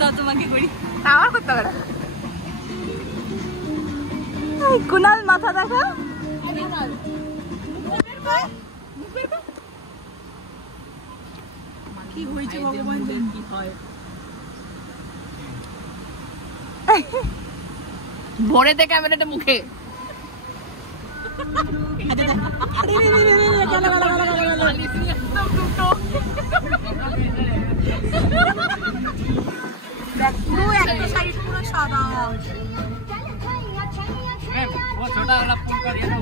দাও তোমাকে করি। আমার করতে পারে। কুনাল মাথা দেখা। কি হয়েছে ভগবান জানে কি হয়। ভরে দে ক্যামেরাটা মুখে। পুরো একটা সাইড পুরো সাদা। वो छोटा वाला पुल कर ये ना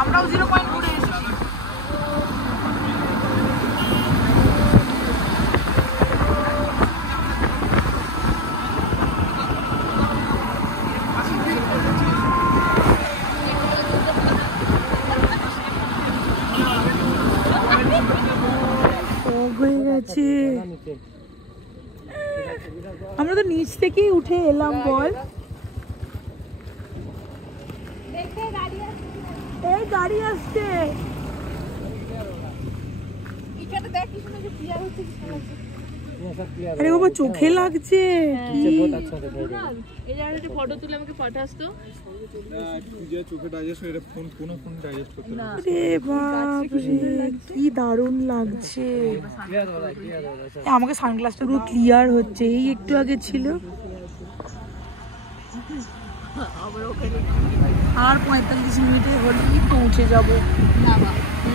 আমরাও 0 পয়েন্ট ঘুরে এসেছি। হয়ে গেছে। আমরা তো নিচ থেকেই উঠে এলাম বল। এই গাড়ি আসছে। আরে বাবা চোখে লাগছে। এই জায়গাটা ফটো তুলে আমাকে পাঠাস তো। আরে বাপ রে কি দারুণ লাগছে। আমাকে সানগ্লাসটা পুরো ক্লিয়ার হচ্ছে। এই একটু আগে ছিল। আর 45 মিনিটে হলেই পৌঁছে যাব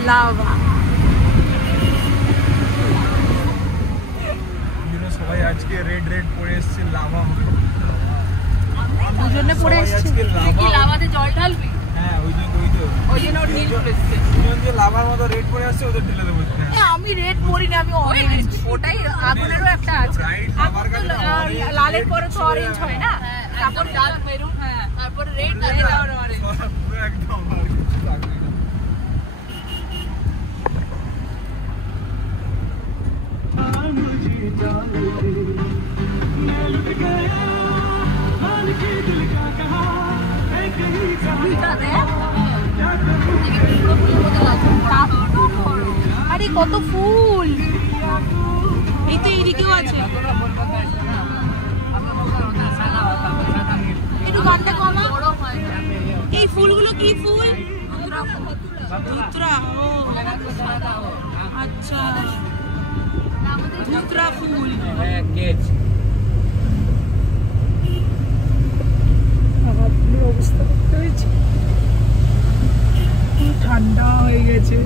লাভা। সবাই আজকে রেড পরে এসেছে লাভা হবে। দুজনে পরে এসেছে। কি লাভাতে জল ঢালবি? হ্যাঁ ওই জন্য ওর নীল পড়েছে। যে লাভার মতো রেড পরে আসছে ওদের ঢেলে দেবো। আমি রেড পরি না, আমি অরেঞ্জ। ওটাই আগুনেরও একটা আছে। লালের পরে তো অরেঞ্জ হয় না। তারপর ডার্ক মেরুন, হ্যাঁ, তারপর রেড আর অরেঞ্জ। পুরো একদম আর কিছু লাগবে না। আরে কত ফুল। এই তো এইদিকেও আছে। একটু গানটা কমা। এই ফুলগুলো কি ফুল? ধুতরা। ও আচ্ছা ধুতরা ফুল। অবস্থা করতে হয়েছে। ঠান্ডা হয়ে গেছে।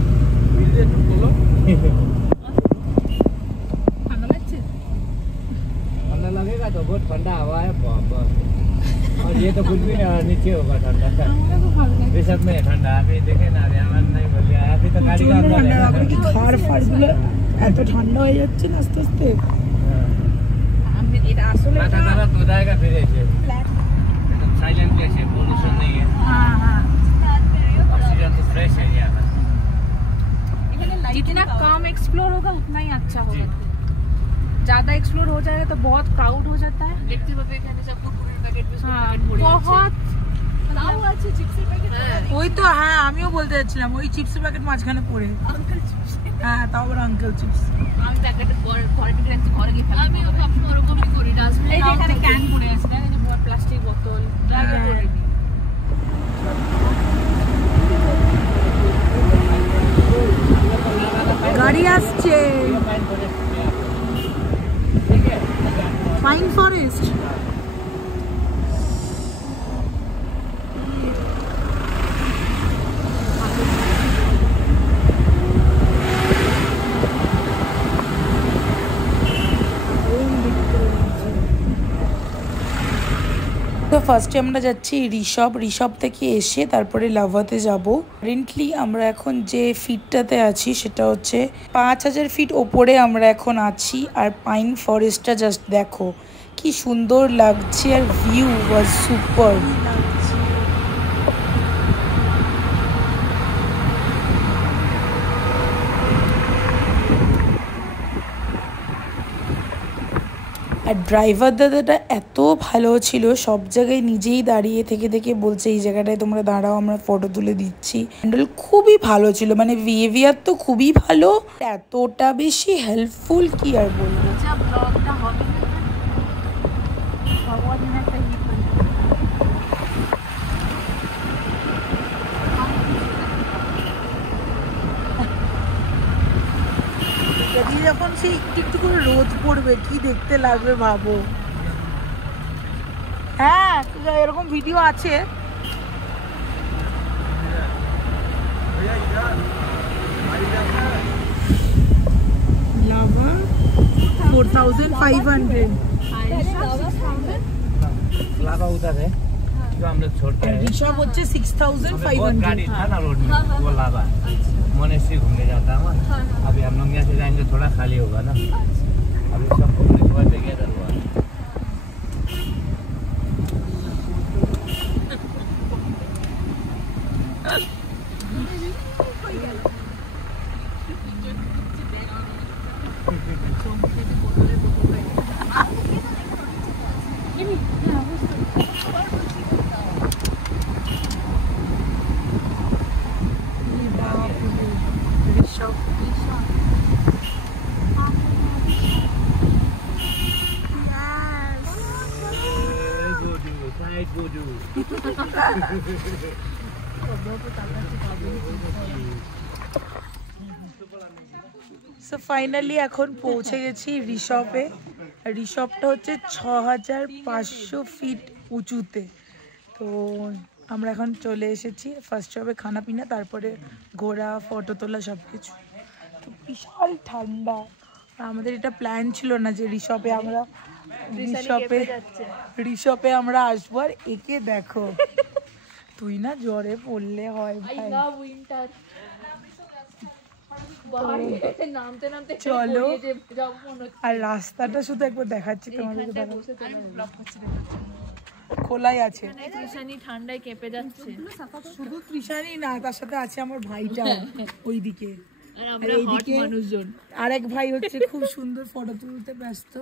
ঠান্ডা লাগছে। ठंडा लगेगा तो बहुत ठंडा हवा है और ये तो कुछ भी नीचे होगा ठंडा। ये सब में ठंडा अभी देखे ना हमारा नहीं बोल गया अभी तो गाड़ी का अंदर है কি খাড় ফাড়গুলো এত ঠান্ডা হয়ে যাচ্ছে না আস্তে আস্তে। আমি এটা আসলে माथा दर्द हो जाएगा फिर ऐसे एकदम साइलेंट प्लेस है पोल्यूशन नहीं है। हाँ हाँ ऑक्सीजन तो फ्रेश है यहाँ पर। जितना कम एक्सप्लोर होगा उतना ही अच्छा होगा। ज्यादा एक्सप्लोर हो जाएगा तो बहुत क्राउड हो जाता है। দেখতে পাবে এখানে সব কুকুরের প্যাকেট हाँ, বিস্কুট बहुत তাও আছে চিপসের প্যাকেট। ওই তো হ্যাঁ আমিও বলতে যাচ্ছিলাম ওই চিপসের প্যাকেট মাঝখানে পড়ে। Uncle chips. হ্যাঁ তাও আবার আঙ্কেল চিপস। আমি প্যাকেটে ঘরে থেকে আনছি, ঘরে গিয়ে ফেলি। আমি সবসময় ওরকমই করি। ডাস্টবিন এই যে এখানে ক্যান পড়ে আছে না, এই যে প্লাস্টিক বোতল লাগে করে দিই। গাড়ি আসছে। Pine forest. ফার্স্টে আমরা যাচ্ছি ঋষভ থেকে এসে তারপরে লাভাতে যাব। কারেন্টলি আমরা এখন যে ফিটটাতে আছি সেটা হচ্ছে 5000 ফিট ওপরে আমরা এখন আছি। আর পাইন ফরেস্টটা জাস্ট দেখো কি সুন্দর লাগছে, আর ভিউ ওয়াজ সুপার। আর ড্রাইভার দাদাটা এত ভালো ছিল, সব জায়গায় নিজেই দাঁড়িয়ে থেকে বলছে এই জায়গাটায় তোমরা দাঁড়াও, আমরা ফটো তুলে দিচ্ছি। হ্যান্ডেল খুবই ভালো ছিল, মানে বিহেভিয়ার তো খুবই ভালো, এতটা বেশি হেল্পফুল কি আর বলবো। যখন সেই একটু করে রোদ পড়বে কি দেখতে লাগবে ভাবো। হ্যাঁ এরকম ভিডিও আছে। লাভা 4500 लावा उधर है जो हम लोग छोड़ के आए। ऋषभ होचे 6500 गाड़ी था ना रोड में वो लावा मोनेस्ट्री घूमने जाता है। अभी हम लोग यहाँ से जाएंगे थोड़ा खाली होगा ना, अभी सब घूमने के बाद देखिए हुआ। সো ফাইনালি এখন পৌঁছে গেছি ঋষভে। ঋষভটা হচ্ছে 6500 ফিট উঁচুতে। তো আমরা এখন চলে এসেছি। ফার্স্ট হবে খানা পিনা, তারপরে ঘোরা, ফটো তোলা সব কিছু। তো বিশাল ঠান্ডা। আমাদের এটা প্ল্যান ছিল না যে ঋষভে আমরা আসবো। আর একে দেখো, তুই না জ্বরে পড়লে হয় ভাই। চলো, আর রাস্তাটা শুধু একবার দেখাচ্ছি তোমাদেরকে। খোলাই আছে, ঠান্ডায় কেঁপে যাচ্ছে। শুধু তৃষানি না, তার সাথে আছে আমার ভাইটা ওইদিকে, আরেক ভাই হচ্ছে খুব সুন্দর ফটো তুলতে ব্যস্ত।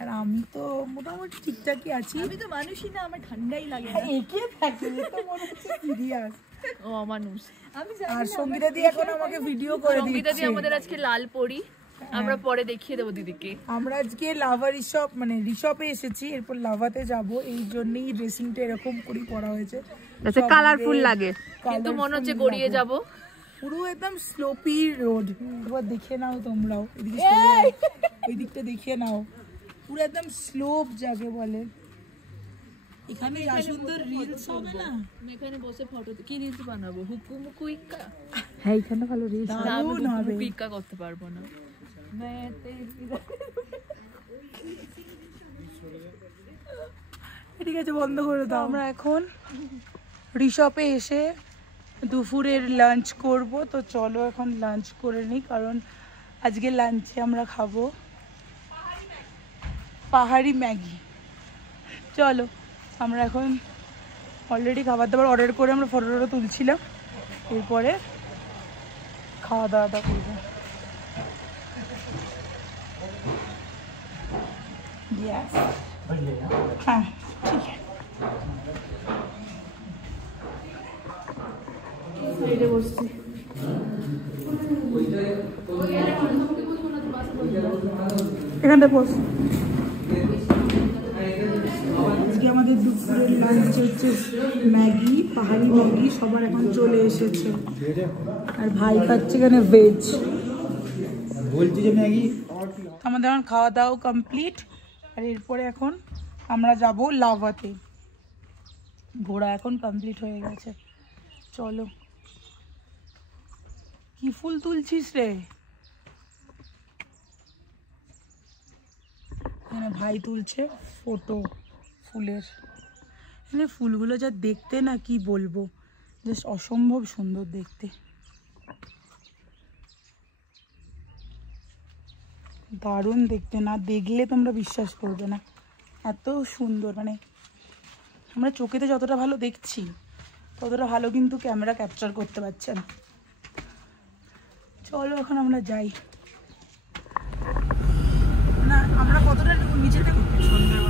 আর আমি তো মোটামুটি ঠিকঠাকই আছি। আমি তো মানুষই না, আমার ঠান্ডাই লাগে। একে থাকে তো মনে হচ্ছে সিরিয়াস ও মানুষ। আর সঙ্গীতা দি এখন আমাকে ভিডিও করে দিচ্ছে। সঙ্গীতা দি আমাদের আজকে লাল পরি, আমরা পরে দেখিয়ে দেবো দিদিকে। আমরা আজকে লাভা ঋষভ মানে ঋষভে এসেছি, এরপর লাভাতে যাব। এই জন্যই ড্রেসিংটা এরকম করে করা হয়েছে, যাতে কালারফুল লাগে, কিন্তু মনে হচ্ছে গড়িয়ে যাব। পুরো একদম স্লোপি রোড। একবার দেখে নাও তোমরাও, এদিকে ওই দিকটা দেখে নাও, পুরো একদম স্লোপ যাকে বলে। এখানে সুন্দর রিলস হবে না, এখানে বসে ফটো কি রিলস বানাবো? হুকু ইক্কা। হ্যাঁ এখানে ভালো রিলস হবে। হুকু ইক্কা করতে পারবো না। ঠিক আছে, বন্ধ করে দাও। আমরা এখন ঋষভে এসে দুপুরের লাঞ্চ করব। তো চলো এখন লাঞ্চ করে নিই, কারণ আজকে লাঞ্চে আমরা খাবো পাহাড়ি ম্যাগি। চলো, আমরা এখন অলরেডি খাবার দাবার অর্ডার করে আমরা ফটো তুলছিলাম, এরপরে খাওয়া দাওয়াটা করবো। হ্যাঁ ঠিক আছে। এখানটা বস। আজকে আমাদের দুপুরের লাঞ্চ হচ্ছে ম্যাগি, পাহাড়ি ম্যাগি। সবার এখন চলে এসেছে, আর ভাই খাচ্ছে এখানে ভেজ। বলছি যে ম্যাগি আমাদের এখন খাওয়া দাওয়া কমপ্লিট। আর এরপরে এখন আমরা যাব লাভাতে। ঘোরা এখন কমপ্লিট হয়ে গেছে। চলো। কি ফুল তুলছিস রে? এখানে ভাই তুলছে ফটো ফুলের। মানে ফুলগুলো যা দেখতে না কি বলবো, জাস্ট অসম্ভব সুন্দর দেখতে। দারুণ দেখতে, না দেখলে তোমরা বিশ্বাস করবে না, এত সুন্দর। মানে আমরা চোখেতে যতটা ভালো দেখছি ততটা ভালো কিন্তু ক্যামেরা ক্যাপচার করতে পারছে না। চলো এখন আমরা যাই। না আমরা কতটা নিচে থেকে সন্ধ্যাবেলা